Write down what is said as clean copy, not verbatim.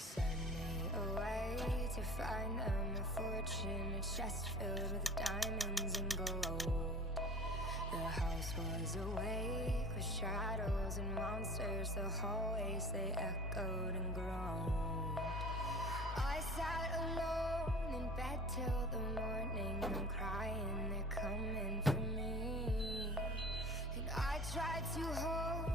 sent me away to find them a fortune, a chest filled with diamonds and gold. The house was awake with shadows and monsters. The hallways, they echoed and groaned. I sat alone in bed till the morning. I'm crying, they're coming for me. And I tried to hold